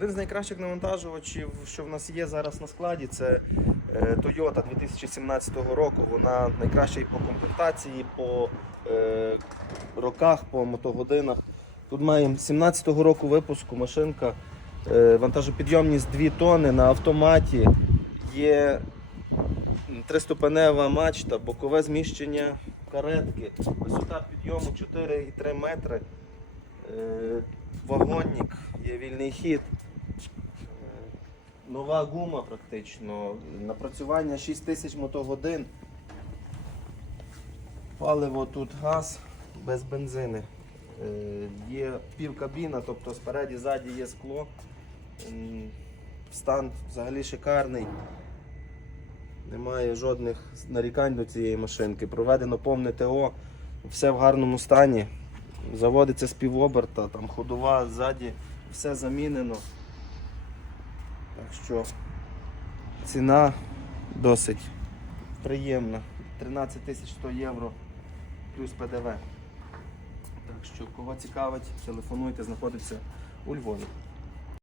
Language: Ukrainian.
Один з найкращих навантажувачів, що в нас є зараз на складі, це е, Toyota 2017 року. Вона найкраща і по комплектації, по е, роках, по мотогодинах. Тут маємо 17-го року випуску машинка, е, вантажопідйомність 2 тонни на автоматі. Є триступенева мачта, бокове зміщення каретки, висота підйому 4,3 метри. Е, Вагонник, є вільний хід. Нова гума практично. Напрацювання 6 тисяч мотогодин. Паливо тут газ без бензини. Е, Є півкабіна, тобто спереді, ззаді є скло. Стан взагалі шикарний. Немає жодних нарікань до цієї машинки. Проведено повне ТО, все в гарному стані. Заводиться з півоберта, там ходова ззаді, все замінено. Так що ціна досить приємна. 13 100 євро плюс ПДВ. Так що, кого цікавить, телефонуйте, знаходиться у Львові.